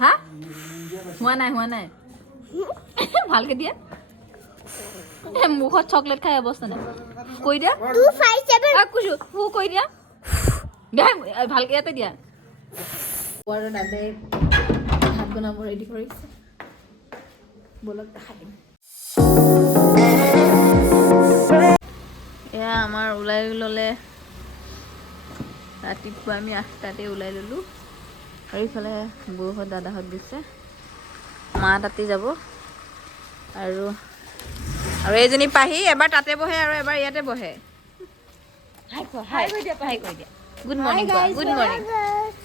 হা হোৱা নাই ভালকে দিয়া মুখত চকলেট খাই অৱস্থা নাই কৈ দিয়া 257 কৈছো হু কৈ দিয়া দিয়া ভালকে ইয়াতে দিয়া আৰু দাদাই ভাত বনাব ৰেডি কৰিছে বলক খাই দিম এয়া আমাৰ ওলাই ল'লে ৰাতিপুৱা আমি 8টাতে ওলাই ল'লোঁ আৰু ইফালে বৌহঁত দাদাহঁত গৈছে মা তাতে যাব আৰু এইজনী পাহি এবাৰ তাতে বহে আৰু এবাৰ ইয়াতে বহে হাই কৈ দিয়া গুড মৰ্নিং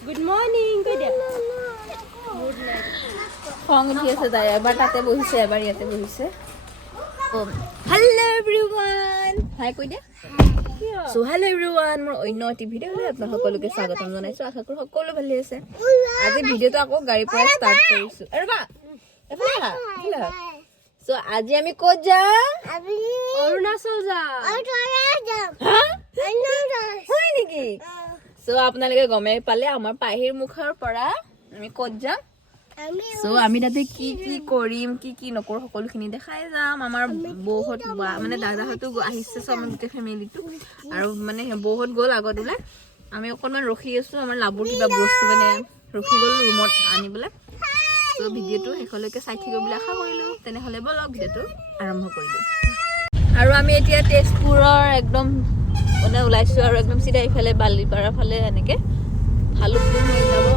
গুড মৰ্নিং কৈ দিয়া গুড নাইট খং উঠি আছে তাই এবাৰ তাতে বহিছে এবাৰ ইয়াতে বহিছে হেল্ল' এভৰিৱান হাই কৈ দিয়া সো হেল্ল' এভৰিৱান মোৰ অন্য এটি ভিডিঅ'লৈ আপোনালোক সকলোকে স্বাগতম জনাইছোঁ আশা কৰোঁ সকলো ভালে আছে আজি ভিডিঅ'টো আকৌ গাড়ীৰ পৰা ষ্টাৰ্ট কৰিছোঁ আৰু বা সো আজি আমি ক'ত যাম অৰুণাচল যাম হয় নেকি সো আপোনালোকে গমেই পালে আমাৰ পাহিৰ মুখৰ পৰা আমি ক'ত যাম সো আমি তাতে কি কি কৰিম কি নকৰোঁ সকলোখিনি দেখাই যাম আমাৰ বৌহঁত মানে দাদাহঁতো আহিছে সব আমি গোটেই ফেমিলিটো আৰু মানে বৌহঁত গ'ল আগত ওলাই আমি অকণমান ৰখি আছোঁ আমাৰ লাভৰ কিবা বস্তু মানে ৰখি গ'ল ৰুমত আনিবলৈ সো ভিডিঅ'টো শেষলৈকে চাই থাকিব বুলি আশা কৰিলোঁ তেনেহ'লে ব'লক ভিডিঅ'টো আৰম্ভ কৰিলোঁ আৰু আমি এতিয়া তেজপুৰৰ একদম মানে ওলাইছোঁ আৰু একদম চিধা ইফালে বালিপাৰা ফালে এনেকৈ ভালুকপুং হৈ যাব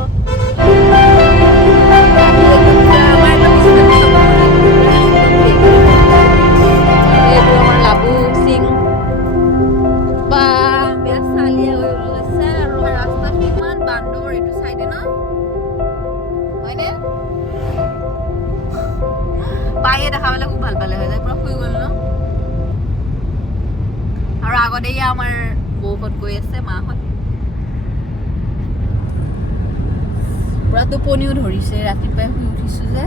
পায়ে দেখা পালে খুব ভাল পালে হয় যায় পুৰা শুই গ'ল ন আৰু আগতে আমাৰ বৌহঁত গৈ আছে মাহঁত পুৰা টোপনিও ধৰিছে ৰাতিপুৱাই শুই উঠিছোঁ যে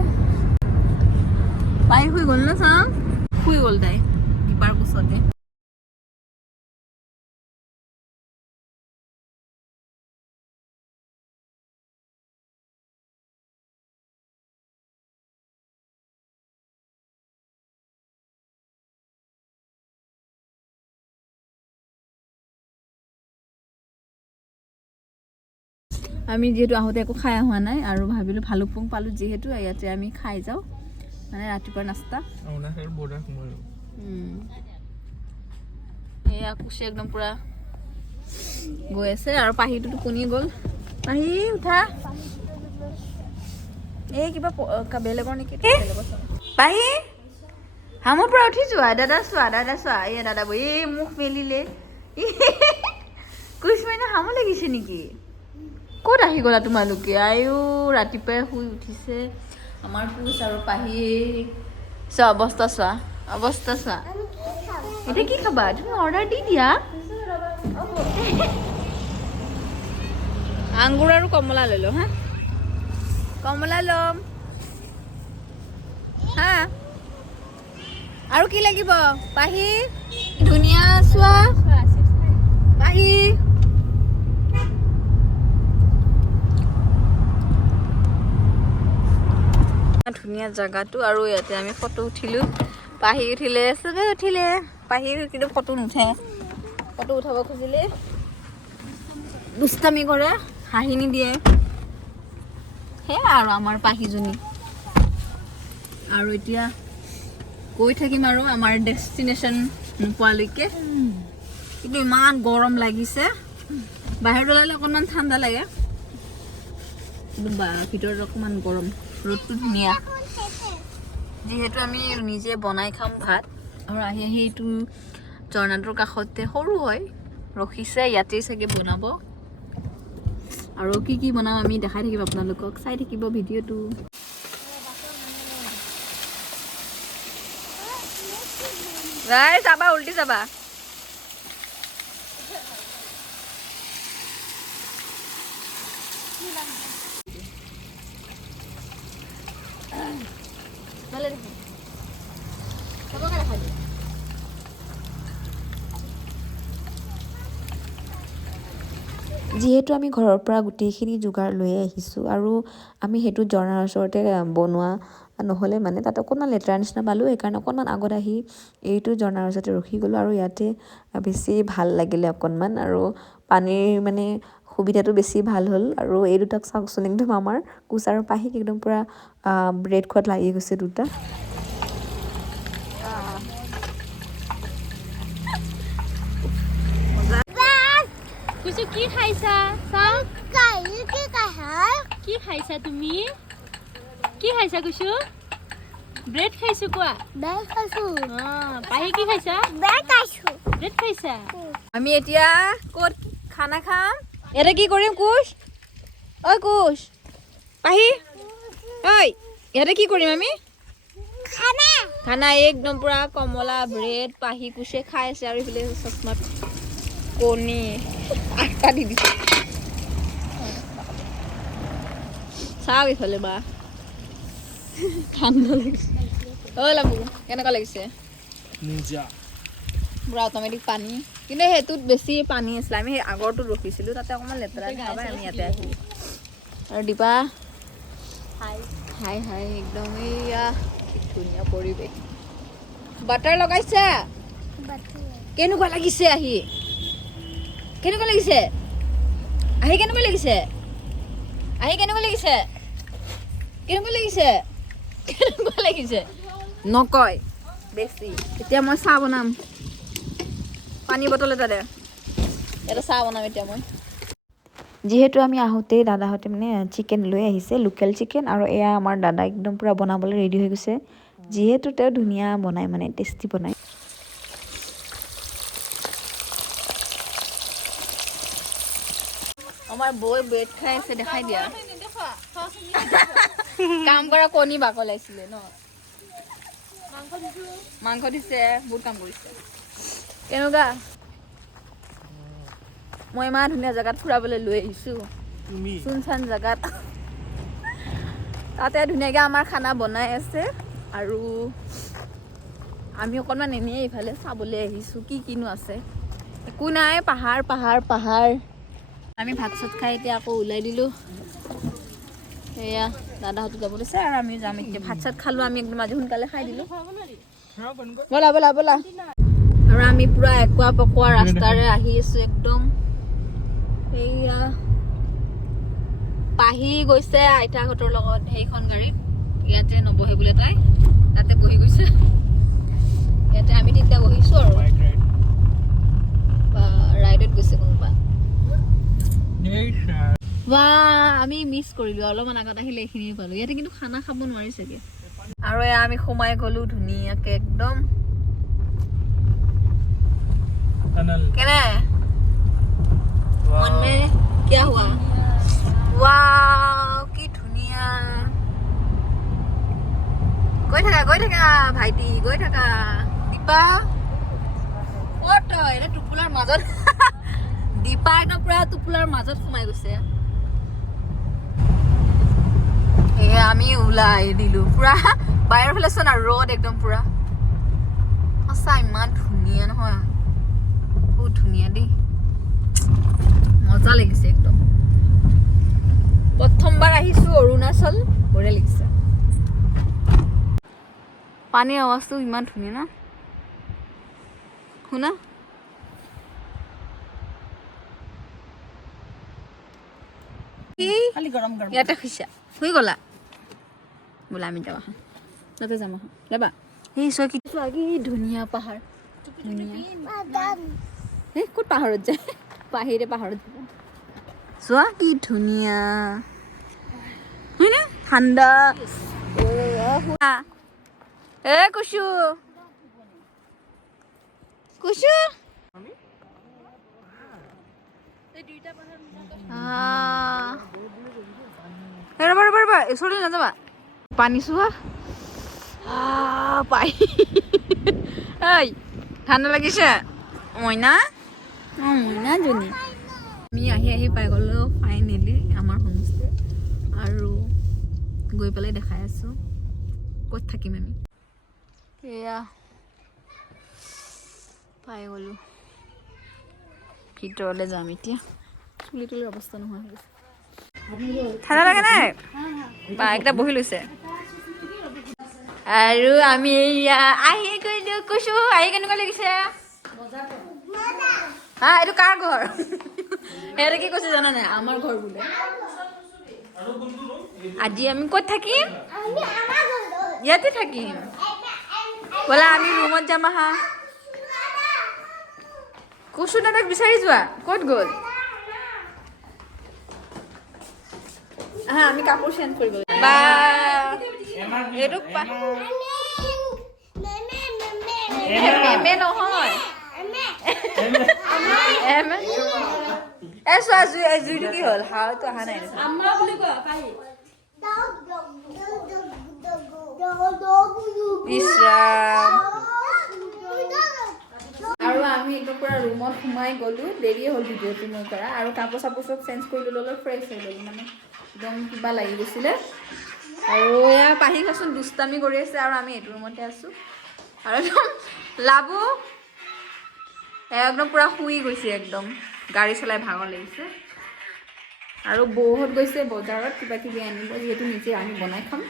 পাই শুই গ'ল ন চাওঁ শুই গ'ল তাই দীপাৰ কোচতে আমি যিহেতু আহোঁতে একো খাই হোৱা নাই আৰু ভাবিলোঁ ভালুকপুং পালোঁ যিহেতু ইয়াতে আমি খাই যাওঁ মানে ৰাতিপুৱাৰ নাস্তা এয়া কুচি একদম পূৰা গৈ আছে আৰু পাহিটো টোপনি গ'ল পাহি উঠা এই কিবা বেলেগৰ নেকি পাহি হামৰ পৰা উঠি যোৱা দাদা চোৱা এয়া দাদা বৈ এই মুখ মেলিলে কুচ মানে হামো লাগিছে নেকি ক'ত আহি গ'লা তোমালোকে আয়ো ৰাতিপুৱাই শুই উঠিছে আমাৰ কোচ আৰু পাহি চোৱা অৱস্থা চোৱা এতিয়া কি খাবা তুমি অৰ্ডাৰ দি দিয়া আঙুৰ আৰু কমলা লৈ লওঁ হা কমলা ল'ম হা আৰু কি লাগিব পাহি ধুনীয়া চোৱা পাহি ধুনীয়া জেগাটো আৰু ইয়াতে আমি ফটো উঠিলোঁ পাহি উঠিলে চবে উঠিলে পাহিৰ কিন্তু ফটো নুঠে ফটো উঠাব খুজিলে দুষ্টামি কৰে হাঁহি নিদিয়ে সেয়া আৰু আমাৰ পাহিজনী আৰু এতিয়া গৈ থাকিম আৰু আমাৰ ডেষ্টিনেশ্যন নোপোৱালৈকে কিন্তু ইমান গৰম লাগিছে বাহিৰত ওলালে অকণমান ঠাণ্ডা লাগে কিন্তু ভিতৰত অকণমান গৰম ৰ'দটো ধুনীয়া যিহেতু আমি নিজে বনাই খাম ভাত আৰু আহি এইটো ঝৰ্ণাটোৰ কাষতে সৰু হয় ৰখিছে ইয়াতেই চাগে বনাব আৰু কি বনাম আমি দেখাই থাকিম আপোনালোকক চাই থাকিব ভিডিঅ'টো যাবা উল্টি যাবা যিহেতু আমি ঘৰৰ পৰা গোটেইখিনি যোগাৰ লৈ আহিছোঁ আৰু আমি সেইটো ঝৰ্ণাৰ ওচৰতে বনোৱা নহ'লে মানে তাত অকণমান লেতেৰা নিচিনা পালোঁ, সেইকাৰণে অকণমান আগত আহি এইটো ঝৰ্ণাৰ ওচৰতে ৰখি গ'লোঁ আৰু ইয়াতে বেছি ভাল লাগিলে অকণমান আৰু পানীৰ মানে সুবিধাটো বেছি ভাল হ'ল। আৰু এই দুটাক চাওকচোন, একদম আমাৰ কোচ আৰু পাহিক একদম পূৰা ব্ৰেড খোৱাত লাগি গৈছে দুটা। কুচু কি খাইছা? কি খাইছা তুমি? কি খাইছা কুচু? ব্ৰেড খাইছো কোৱা? ব্ৰেড খাইছো। পাহি কি খাইছা? ব্ৰেড খাইছো। ব্ৰেড খাইছা? আমি এতিয়া ক'ত খানা খাম? ইয়াতে কি কৰিম কুচ? ঐ কুচ, পাহি ঐ ইয়াতে কি কৰিম আমি? খানা। খানা একদম পুৰা কমলা ব্ৰেড পাহি কুচে খাই আছে আৰু এইফালে চচমাত কণী আটা দি দিছে। চাও ইফালে বা ঠাণ্ডা লাগিছে। ঐ লাবু কেনেকুৱা লাগিছে? পুৰা অট'মেটিক পানী, কিন্তু সেইটোত বেছি পানী আছিলে। আমি সেই আগৰটোত ৰখিছিলোঁ, তাতে অকণমান লেতেৰা খাবা, আমি ইয়াতে আহিলোঁ। আৰু দীপা হাই হাই একদম এইয়া কি ধুনীয়া পৰিৱেশ। বাটাৰ লগাইছা? কেনেকুৱা লাগিছে আহি? কেনেকুৱা লাগিছে আহি? কেনেকুৱা লাগিছে আহি? কেনেকুৱা লাগিছে? কেনেকুৱা লাগিছে? কেনেকুৱা লাগিছে? নকয় বেছি। এতিয়া মই চাহ বনাম, পানী বটল এটা দে, এটা চাহ বনাম এতিয়া মই। যিহেতু আমি আহোঁতেই দাদাহঁতে মানে চিকেন লৈ আহিছে, লোকেল চিকেন, আৰু এয়া আমাৰ দাদা একদম পূৰা বনাবলৈ ৰেডি হৈ গৈছে। যিহেতু তেওঁ ধুনীয়া বনায়, মানে টেষ্টি বনায়। আমাৰ বৈ ব্ৰেড খাই আছে, দেখাই দিয়া। কাম কৰা কণী বাকলাইছিলে ন, মাংস দিছে, বহুত কাম কৰিছে। কেনেকুৱা? মই ইমান ধুনীয়া জেগাত ফুৰাবলৈ লৈ আহিছোঁ, চুনচান জেগাত। তাতে ধুনীয়াকৈ আমাৰ খানা বনাই আছে আৰু আমি অকণমান এনেই ইফালে চাবলৈ আহিছোঁ কি কিনো আছে। একো নাই, পাহাৰ পাহাৰ পাহাৰ। আমি ভাত চাত খাই এতিয়া আকৌ ওলাই দিলোঁ। সেয়া দাদাহঁতো যাব দিছে আৰু আমি যাম এতিয়া। ভাত চাত খালোঁ আমি একদম আজি সোনকালে খাই দিলোঁ। ব'লা ব'লা ব'লা। আৰু আমি পুৰা একোৱা পকোৱা ৰাস্তাৰে আহি আছোঁ একদম। সেয়া পাহি গৈছে আইতাহঁতৰ লগত সেইখন গাড়ীত, ইয়াতে নবহে বোলে তাই, তাতে বহি গৈছে। ইয়াতে আমি তিনিটা বহিছোঁ আৰু ৰাইডত গৈছে কোনোবা। বা আমি মিছ কৰিলোঁ, অলপমান আগত আহিলে এইখিনিয়ে পালোঁ। ইয়াতে কিন্তু খানা খাব নোৱাৰি চাগে। আৰু এয়া আমি সোমাই গ'লোঁ ধুনীয়াকৈ একদম। কেনে মন মে কিয়া হুৱা? ৱাও কি ধুনীয়া। গৈ থাকা ভাইটি, গৈ থাকা। দীপা ক'ত তই? এটা টোপোলাৰ মাজত দীপা একদম পুৰা টোপোলাৰ মাজত সোমাই গৈছে। সেয়া আমি ওলাই দিলোঁ পুৰা বাহিৰৰ ফালে চোন আৰু ৰ'দ একদম পুৰা। সঁচা ইমান ধুনীয়া নহয়, বহুত ধুনীয়া দেই, মজা লাগিছে একদম। প্ৰথমবাৰ আহিছোঁ অৰুণাচল, বঢ়িয়া লাগিছে। পানীৰ আৱাজটো ইমান ধুনীয়া ন, শুনা। ইয়াতে শুই গ'লা? বোলা আমি যাবা, তাতে যাম আহা, যাবা। সেই চোৱা কি ধুনীয়া পাহাৰ, এই ক'ত পাহাৰত যায়? পাহিৰে পাহাৰত যাব। চোৱা কি ধুনীয়া হয়নে, ঠাণ্ডা। এ কুচু কুচু ৰবা ওচৰলৈ নাযাবা। পানী চোৱা পাই এই ঠাণ্ডা লাগিছে মইনা, মইনাজনী। আমি আহি পাই গ'লোঁ ফাইনেলি আমাৰ হোমষ্টে, আৰু গৈ পেলাই দেখাই আছোঁ ক'ত থাকিম আমি। সেয়া পাই গ'লোঁ, ভিতৰলৈ যাম এতিয়া। চুলি তুলিৰ অৱস্থা নোহোৱা হৈ গৈছে ঠাণ্ডা লাগে নাই বা একটা বহি লৈছে আৰু আমি আহি গৈলো কৈছো আহি কেনেকুৱা লাগিছে হা এইটো কাৰ ঘৰ সিহঁতে কি কৈছে জানা নাই আমাৰ ঘৰ বোলে আজি আমি ক'ত থাকিম ইয়াতে থাকিম ব'লা আমি ৰুমত যাম আহা কুচু দাদাক বিচাৰি যোৱা ক'ত গ'ল আহা আমি কাপোৰ চেঞ্জ কৰিব বা এইটো মেমে নহয় চোৱা জুইটো কি হ'ল হাৱাটো অহা নাই ইছৰাম আৰু আমি একদম পুৰা ৰুমত সোমাই গ'লো দেৰিয়ে হ'ল ভিডিঅ'টো মই কৰা আৰু কাপোৰ চাপোৰ চব চেঞ্জ কৰি ল'লো অলপ ফ্ৰেছ হৈ গ'লো মানে একদম কিবা লাগি গৈছিলে আৰু এয়া পাহি খাচোন দুষ্টামি কৰি আছে আৰু আমি এইটো ৰুমতে আছোঁ আৰু একদম লাবু একদম পুৰা শুই গৈছে একদম গাড়ী চলাই ভাগৰ লাগিছে আৰু বৌহঁত গৈছে বজাৰত কিবা কিবি আনিব যিহেতু নিজে আমি বনাই খাম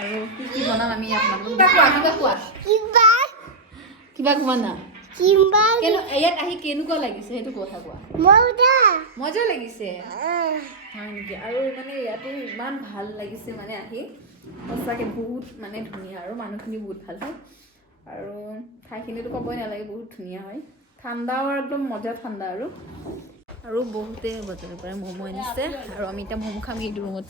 আৰু কি কি বনাম আমি আপোনালোকক কিবা কোৱা না ইয়াত আহি কেনেকুৱা লাগিছে সেইটো কথা কোৱা মজা লাগিছে হয় নেকি আৰু মানে ইয়াতে ইমান ভাল লাগিছে মানে আহি সঁচাকৈ বহুত মানে ধুনীয়া আৰু মানুহখিনি বহুত ভাল হয় আৰু ঠাইখিনিতো ক'বই নালাগে বহুত ধুনীয়া হয় ঠাণ্ডাও একদম মজা ঠাণ্ডা আৰু বহুতে বজাৰৰ পৰা ম'ম' আনিছে আৰু আমি এতিয়া ম'ম' খাম এইটো ৰুমত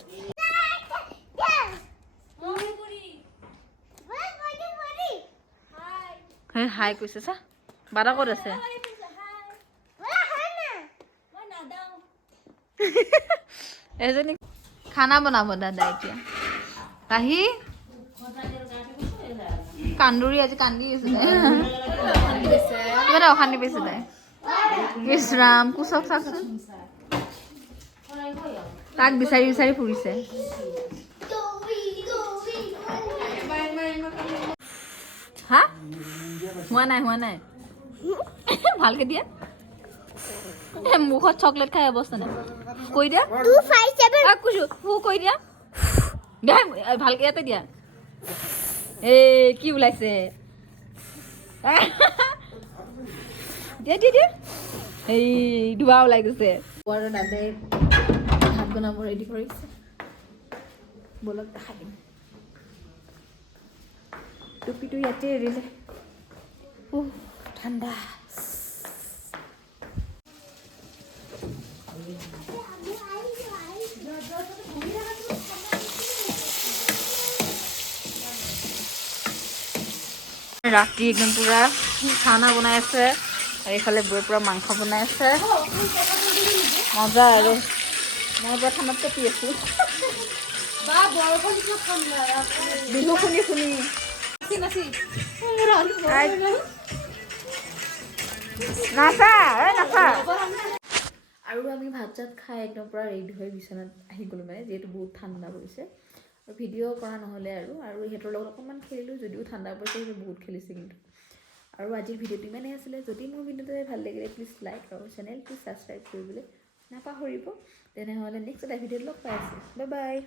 হাই কৈছে চা বাদা ক'ত আছে এজনী খানা বনাব দাদা এতিয়া আহি কান্দুৰি আজি কান্দি আছে কিবা এটা অশান্তি পাইছে তাই ইছৰাম কুচক চাকচোন তাক বিচাৰি বিচাৰি ফুৰিছে হা হোৱা নাই ভালকে দিয়া মুখত চকলেট খাই অৱস্থা নাই কৈ দিয়া কৈ দিয়া দে ভালকে ইয়াতে দিয়া এই কি ওলাইছে দিয়া এই ধোৱা ওলাই গৈছে দাদাই ভাত বনাব ৰেডি কৰিছে বলক দেখা দিম টুপিটো ইয়াতে এৰিলে ঠাণ্ডা ৰাতি একদম পুৰা খানা বনাই আছে আৰু এইফালে বৌয়ে পুৰা মাংস বনাই আছে মজা আৰু মই পুৰা ঠাণ্ডাত কঁপি আছোঁ বিহু শুনি নাচা আৰু আমি ভাত চাত খাই একদম পুৰা ৰেডি হৈ বিচনাত আহি গ'লোঁ মানে যিহেতু বহুত ঠাণ্ডা পৰিছে আৰু ভিডিঅ' কৰা নহ'লে আৰু ইহঁতৰ লগত অকণমান খেলিলোঁ যদিও ঠাণ্ডা পৰিছে সেইটো বহুত খেলিছে কিন্তু আৰু আজিৰ ভিডিঅ'টো ইমানেই আছিলে যদি মোৰ ভিডিঅ'টো ভাল লাগিলে প্লিজ লাইক আৰু চেনেলটো ছাবস্ক্ৰাইব কৰিবলৈ নাপাহৰিব তেনেহ'লে নেক্সট এটা ভিডিঅ'ত লগ পাই আছোঁ বাই বাই